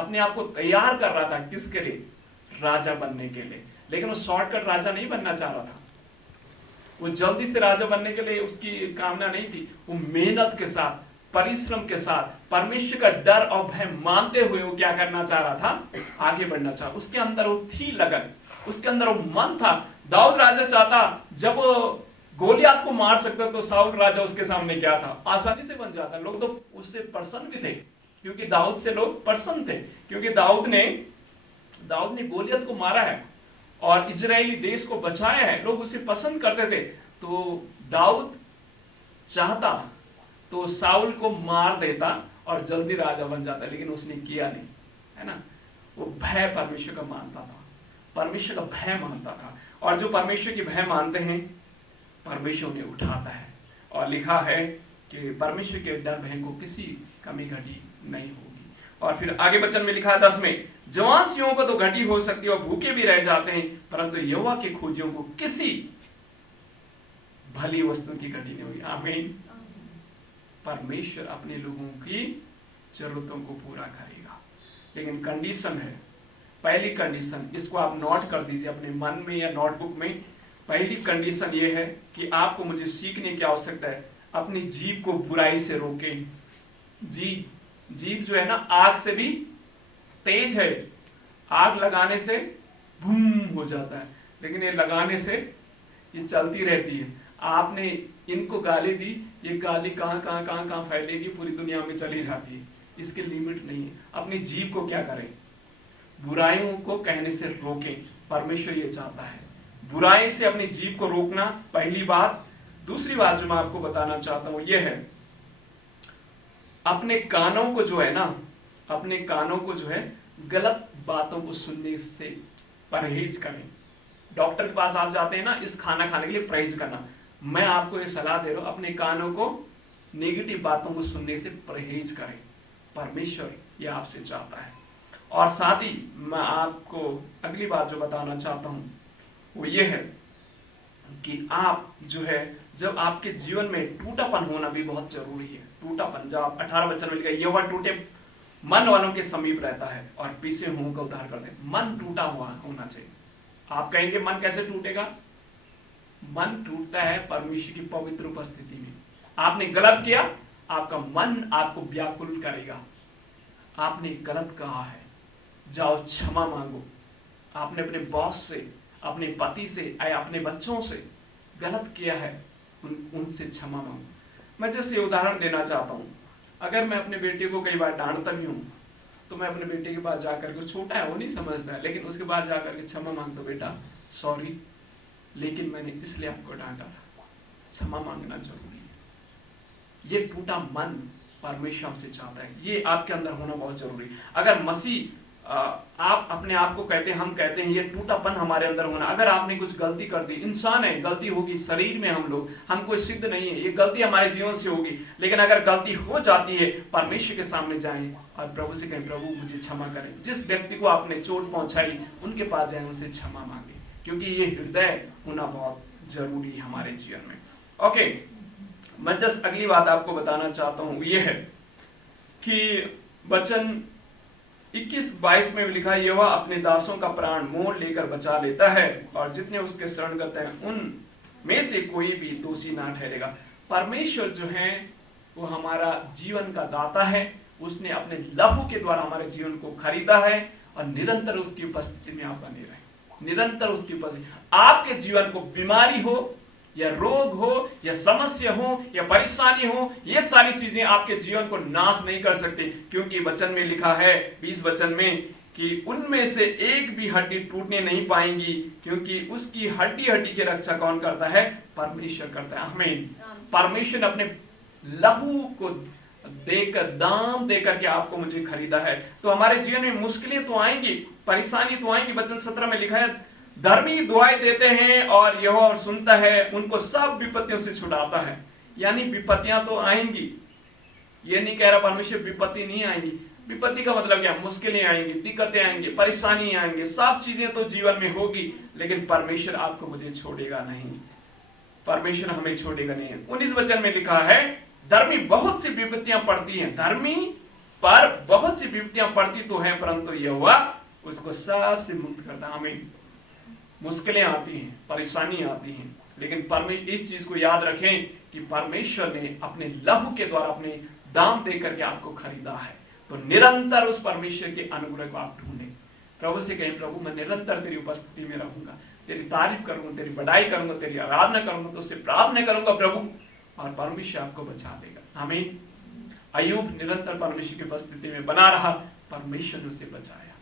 अपने आप को तैयार कर रहा था किसके लिए? राजा बनने के लिए। लेकिन वो शॉर्टकट राजा नहीं बनना चाह रहा था, वो जल्दी से राजा बनने के लिए उसकी कामना नहीं थी। वो मेहनत के साथ, परिश्रम के साथ, परमेश्वर का डर और भय मानते हुए वो क्या करना चाह रहा था? आगे बढ़ना चाह। उसके अंदर वो थी लगन, उसके अंदर वो मन था। दाऊद राजा चाहता, जब वो गोलियत को मार सकता तो साउल राजा उसके सामने क्या था? आसानी से बन जाता। लोग तो उससे प्रसन्न भी थे, क्योंकि दाऊद से लोग प्रसन्न थे, क्योंकि दाऊद ने गोलियत को मारा है और इजरायली देश को बचाया है। लोग उसे पसंद करते थे। तो दाऊद चाहता तो साउल को मार देता और जल्दी राजा बन जाता, लेकिन उसने किया नहीं, है ना। वो भय परमेश्वर का मानता था, परमेश्वर का भय मानता था। और जो परमेश्वर की भय मानते हैं, परमेश्वर उन्हें उठाता है। और लिखा है कि परमेश्वर के डर भय को किसी कमी घटी नहीं होगी। और फिर आगे वचन में लिखा है 10 में, जवान सिंहों को तो घटी हो सकती है और भूखे भी रह जाते हैं, परंतु यहोवा के खोजियों को किसी भली वस्तु की घटी नहीं होगी। आमीन। परमेश्वर अपने लोगों की जरूरतों को पूरा करेगा, लेकिन कंडीशन है। पहली कंडीशन, इसको आप नोट कर दीजिए अपने मन में या नोटबुक में। पहली कंडीशन ये है कि आपको मुझे सीखने की आवश्यकता है, अपनी जीभ को बुराई से रोकें। जीभ जो है ना, आग से भी तेज है। आग लगाने से भूम हो जाता है, लेकिन ये लगाने से ये चलती रहती है। आपने इनको गाली दी, ये गाली कहां फैलेगी, पूरी दुनिया में चली जाती है। इसकी लिमिट नहीं है। अपनी जीभ को क्या करें? बुराइयों को कहने से रोकें। परमेश्वर ये चाहता है, बुराई से अपनी जीभ को रोकना, पहली बात। दूसरी बात जो मैं आपको बताना चाहता हूं ये है, अपने कानों को जो है ना, अपने कानों को जो है गलत बातों को सुनने से परहेज करें। डॉक्टर के पास आप जाते हैं ना, इस खाना खाने के लिए परहेज करना। मैं आपको ये सलाह दे रहा हूं, अपने कानों को नेगेटिव बातों को सुनने से परहेज करें। परमेश्वर ये आपसे चाहता है। और साथ ही मैं आपको अगली बात जो बताना चाहता हूं वो ये है कि आप जो है, जब आपके जीवन में टूटापन होना भी बहुत जरूरी है। टूटापन, जब आप 18 वचन में लिखा है, यहोवा टूटे मन वालों के समीप रहता है और पीसे हुओं का उद्धार करते हैं। मन टूटा हुआ होना चाहिए। आप कहेंगे मन कैसे टूटेगा? मन टूटता है परमेश्वर की पवित्र उपस्थिति में। आपने गलत किया, आपका मन आपको व्याकुल करेगा। आपने गलत कहा है, जाओ क्षमा मांगो। आपने अपने बॉस से, अपने पति से या अपने बच्चों से गलत किया है, उनसे क्षमा मांगो। मैं जैसे उदाहरण देना चाहता हूँ, अगर मैं अपने बेटे को कई बार डांटता भी हूँ, तो मैं अपने बेटे के पास जाकर के, छोटा है वो नहीं समझता है, लेकिन उसके पास जाकर के क्षमा मांगता, बेटा सॉरी, लेकिन मैंने इसलिए आपको डांटा था। क्षमा मांगना जरूरी है। ये टूटा मन परमेश्वर हमसे चाहता है, ये आपके अंदर होना बहुत जरूरी है। अगर मसीह आप अपने आप को कहते हैं, हम कहते हैं, ये टूटापन हमारे अंदर होना। अगर आपने कुछ गलती कर दी, इंसान है, गलती होगी, शरीर में हम कोई सिद्ध नहीं है, ये गलती हमारे जीवन से होगी। लेकिन अगर गलती हो जाती है, परमेश्वर के सामने जाएं और प्रभु से कहें, प्रभु मुझे क्षमा करें। जिस व्यक्ति को आपने चोट पहुंचाई, उनके पास जाएं, उनसे क्षमा मांगे, क्योंकि ये हृदय होना बहुत जरूरी है हमारे जीवन में। ओके, मैं जस्ट अगली बात आपको बताना चाहता हूं, ये है कि वचन 21-22 में लिखा है, यहोवा अपने दासों का प्राण मोल लेकर बचा लेता है और जितने उसके शरण करते हैं उन में से कोई भी दोषी ना ठहरेगा। परमेश्वर जो है वो हमारा जीवन का दाता है। उसने अपने लहू के द्वारा हमारे जीवन को खरीदा है और निरंतर उसकी उपस्थिति में आप बने रहे। निरंतर उसकी उपस्थिति, आपके जीवन को बीमारी हो या रोग हो या समस्या हो या परेशानी हो, ये सारी चीजें आपके जीवन को नाश नहीं कर सकती, क्योंकि वचन में लिखा है 20 वचन में कि उनमें से एक भी हड्डी टूटने नहीं पाएंगी, क्योंकि उसकी हड्डी की रक्षा कौन करता है? परमेश्वर करता है। आमीन। परमेश्वर ने अपने लहू को देकर, दाम देकर के आपको मुझे खरीदा है। तो हमारे जीवन में मुश्किलें तो आएंगी, परेशानी तो आएंगी। वचन 17 में लिखा है, धर्मी दुआएं देते हैं और यहोवा सुनता है, उनको सब विपत्तियों से छुड़ाता है। यानी विपत्तियां तो आएंगी, ये नहीं कह रहा परमेश्वर विपत्ति नहीं आएंगी। विपत्ति का मतलब क्या? मुश्किलें आएंगी, दिक्कतें आएंगी, परेशानी आएंगी, सब चीजें तो जीवन में होगी, लेकिन परमेश्वर आपको मुझे छोड़ेगा नहीं। परमेश्वर हमें छोड़ेगा नहीं। 19 वचन में लिखा है, धर्मी बहुत सी विपत्तियां पड़ती हैं। धर्मी पर बहुत सी विपत्तियां पड़ती तो हैं, परंतु यहोवा उसको सबसे मुक्त करता है। आमीन। मुश्किलें आती हैं, परेशानी आती हैं, लेकिन परमेश्वर इस चीज को याद रखें कि परमेश्वर ने अपने लहू के द्वारा अपने दाम दे करके आपको खरीदा है। तो निरंतर उस परमेश्वर के अनुग्रह को आप ढूंढें। प्रभु से कहें, प्रभु मैं निरंतर तेरी उपस्थिति में रहूंगा, तेरी तारीफ करूंगा, तेरी बढ़ाई करूंगा, तेरी आराधना करूंगा, तो उससे प्रार्थना करूंगा प्रभु, और परमेश्वर आपको बचा देगा। आमीन। अय्यूब निरंतर परमेश्वर की उपस्थिति में बना रहा, परमेश्वर ने उसे बचाया।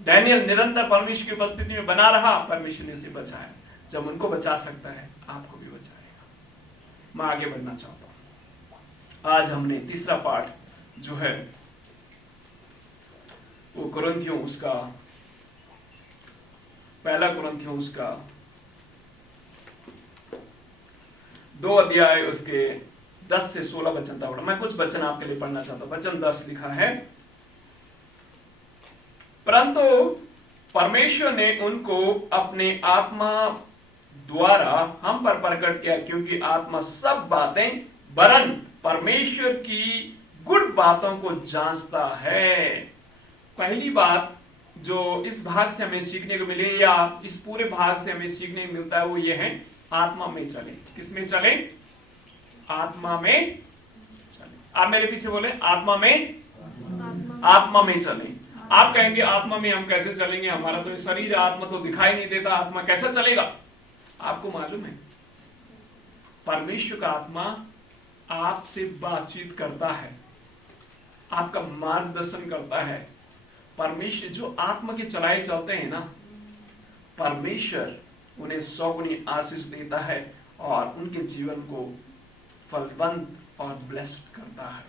डैनियल निरंतर परमेश्वर की उपस्थिति में बना रहा, परमेश्वर ने उसे बचाया। जब उनको बचा सकता है, आपको भी बचाएगा। मैं आगे बढ़ना चाहता हूं। आज हमने तीसरा पाठ जो है वो कुरिन्थियों उसका पहला कुरिन्थियों उसका 2 अध्याय उसके 10 से 16 वचन था। मैं कुछ वचन आपके लिए पढ़ना चाहता हूं। वचन 10 लिखा है, परंतु परमेश्वर ने उनको अपने आत्मा द्वारा हम पर प्रकट किया, क्योंकि आत्मा सब बातें वरन परमेश्वर की गुड बातों को जांचता है। पहली बात जो इस भाग से हमें सीखने को मिले, या इस पूरे भाग से हमें सीखने को मिलता है, वो ये है, आत्मा में चले। किसमें चले? आत्मा में चले। आप मेरे पीछे बोले, आत्मा में चले। आप कहेंगे आत्मा में हम कैसे चलेंगे, हमारा तो शरीर आत्मा तो दिखाई नहीं देता, आत्मा कैसे चलेगा? आपको मालूम है, परमेश्वर का आत्मा आपसे बातचीत करता है, आपका मार्गदर्शन करता है। परमेश्वर जो आत्मा के चलाए चलते हैं ना, परमेश्वर उन्हें 100 गुनी आशीष देता है और उनके जीवन को फलवंत और ब्लेस्ड करता है।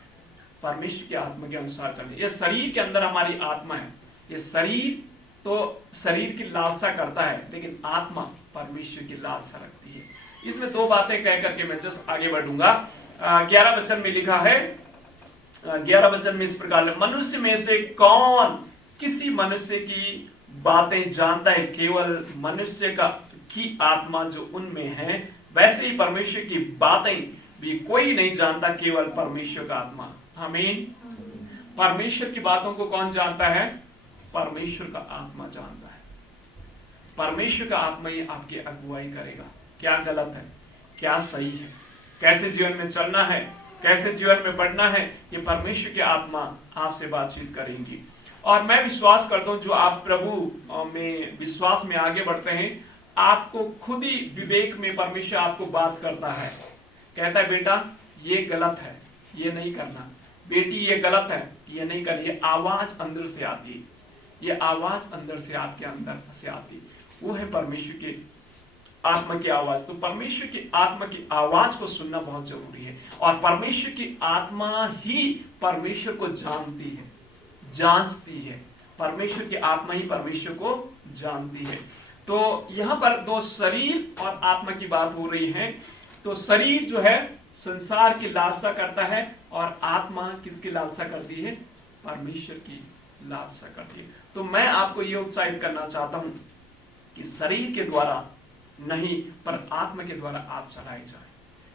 परमेश्वर की आत्मा के अनुसार चलने। ये शरीर के अंदर हमारी आत्मा है, ये शरीर तो शरीर की लालसा करता है, लेकिन आत्मा परमेश्वर की लालसा रखती है। इसमें 2 बातें कह करके मैं जस्ट आगे बढ़ूंगा। 11 वचन में लिखा है, 11 वचन में इस प्रकार, मनुष्य में से कौन किसी मनुष्य की बातें जानता है? केवल मनुष्य का की आत्मा जो उनमें है, वैसे ही परमेश्वर की बातें भी कोई नहीं जानता, केवल परमेश्वर का आत्मा। आमीन। परमेश्वर की बातों को कौन जानता है? परमेश्वर का आत्मा जानता है। परमेश्वर का आत्मा ही आपकी अगुवाई करेगा, क्या गलत है, क्या सही है, कैसे जीवन में चलना है, कैसे जीवन में बढ़ना है, ये परमेश्वर की आत्मा आपसे बातचीत करेंगी। और मैं विश्वास करता हूं, जो आप प्रभु में विश्वास में आगे बढ़ते हैं, आपको खुद ही विवेक में परमेश्वर आपको बात करता है, कहता है बेटा ये गलत है, ये नहीं करना, बेटी ये गलत है, ये नहीं करना। ये आवाज अंदर से आती, ये आवाज अंदर से आपके अंदर से आती, वो है परमेश्वर की आत्मा की आवाज। तो परमेश्वर की आत्मा की आवाज को सुनना बहुत जरूरी है, और परमेश्वर की आत्मा ही परमेश्वर को जानती है, जांचती है। परमेश्वर की आत्मा ही परमेश्वर को जानती है। तो यहाँ पर 2 शरीर और आत्मा की बात हो रही है। तो शरीर जो है संसार की लालसा करता है, और आत्मा किसकी लालसा करती है? परमेश्वर की लालसा करती है। तो मैं आपको ये उत्साहित करना चाहता हूं कि शरीर के द्वारा नहीं, पर आत्मा के द्वारा आप चलाए जाएं,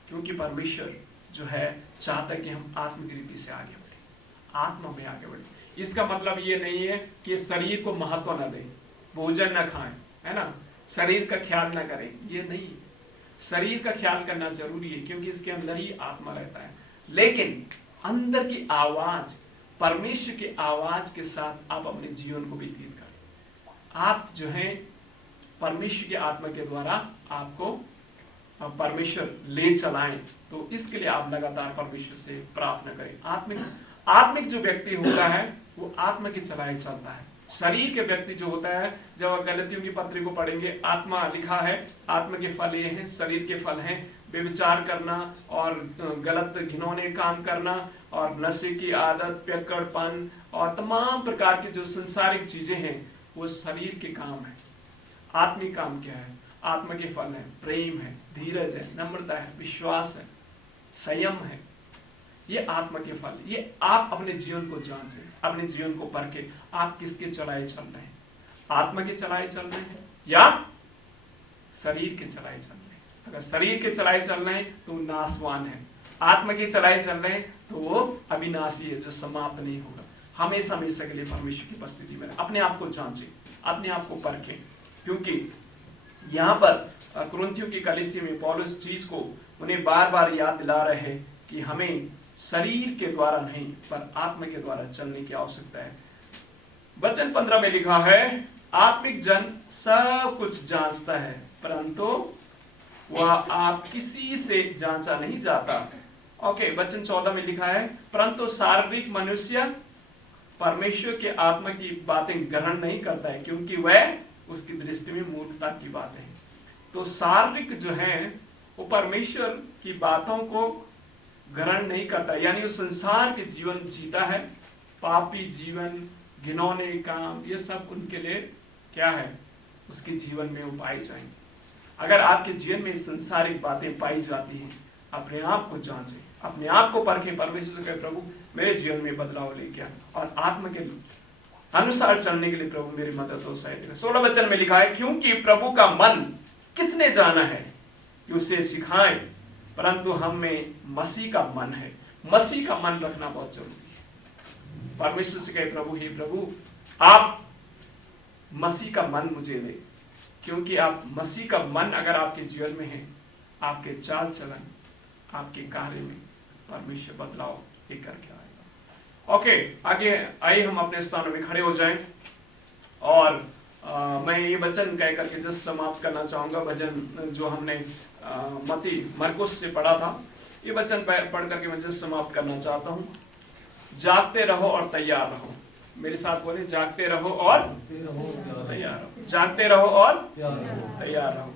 क्योंकि परमेश्वर जो है चाहता है कि हम आत्म की रीति से आगे बढ़े, आत्मा में आगे बढ़े। इसका मतलब ये नहीं है कि शरीर को महत्व न दें, भोजन न खाएं, है ना, शरीर का ख्याल न करें, ये नहीं। शरीर का ख्याल करना जरूरी है, क्योंकि इसके अंदर ही आत्मा रहता है, लेकिन अंदर की आवाज, परमेश्वर की आवाज के साथ आप अपने जीवन को व्यतीत करें। आप जो है परमेश्वर की आत्मा के द्वारा आपको परमेश्वर ले चलाएं, तो इसके लिए आप लगातार परमेश्वर से प्रार्थना करें। आत्मिक जो व्यक्ति होता है वो आत्मा के चलाए चलता है। शरीर के व्यक्ति जो होता है, जब गलतियों की पत्री को पढ़ेंगे, आत्मा लिखा है, आत्मा के फल ये हैं, शरीर के फल हैं, व्यभिचार करना और गलत घिनौने काम करना और नशे की आदत, पियक्कड़पन और तमाम प्रकार की जो संसारिक चीजें हैं, वो शरीर के काम है। आत्मिक काम क्या है? आत्मा के फल है, प्रेम है, धीरज है, नम्रता है, विश्वास है, संयम है, ये आत्मा के फल। ये आप अपने जीवन को जांचें, अपने जीवन को परखें, आप किसके चलाए चल रहे हैं? आत्मा के चलाए चल रहे हैं या शरीर के चलाए चल रहे हैं? अगर शरीर के चलाए चल रहे हैं तो नाशवान है, आत्मा के चलाए चल रहे हैं तो वो अविनाशी है, जो समाप्त नहीं होगा, हमेशा हमेशा के लिए परमेश्वर की उपस्थिति में। अपने आप को जांचें, अपने आप को परखें, क्योंकि यहाँ पर कुरिन्थियों की कलीसिया में पौलुस चीज को उन्हें बार बार याद दिला रहे हैं कि हमें शरीर के द्वारा नहीं पर आत्मा के द्वारा चलने की आवश्यकता है। वचन 15 में लिखा है, आत्मिक जन सब कुछ जांचता है, परंतु वह आप किसी से जांचा नहीं जाता। ओके, वचन 14 में लिखा है, परंतु शारीरिक मनुष्य परमेश्वर के आत्मा की बातें ग्रहण नहीं करता है, क्योंकि वह उसकी दृष्टि में मूर्खता की बात है। तो शारीरिक जो है वो परमेश्वर की बातों को ग्रहण नहीं करता, यानी वो संसार के जीवन जीता है, पापी जीवन, घिनौने काम, ये सब उनके लिए क्या है, उसके जीवन में वो पाई जाएंगे। अगर आपके जीवन में संसारिक बातें पाई जाती हैं, अपने आप को जांचें, अपने आप को परखें, परमेश्वर से कहे, प्रभु मेरे जीवन में बदलाव लेके आए और आत्मा के अनुसार चलने के लिए प्रभु मेरी मदद हो सके। 16 वचन में लिखा है, क्योंकि प्रभु का मन किसने जाना है कि उसे सिखाए, परंतु हम में मसीह का मन है। मसीह का मन रखना बहुत जरूरी है। परमेश्वर से कहे, प्रभु हे प्रभु आप मसीह का मन मुझे दे, क्योंकि आप मसीह का मन अगर आपके जीवन में है, आपके चाल चलन, आपके कार्य में परमेश्वर बदलाव लेकर के आएगा। ओके, आगे आइए हम अपने स्थानों में खड़े हो जाएं और मैं ये वचन कह करके जस्ट समाप्त करना चाहूंगा। भजन जो हमने मती मरकुस से पढ़ा था, ये वचन पढ़ करके मैं जस्ट समाप्त करना चाहता हूँ। जागते रहो और तैयार रहो। मेरे साथ बोले, जागते रहो और तैयार रहो। जागते रहो और तैयार रहो।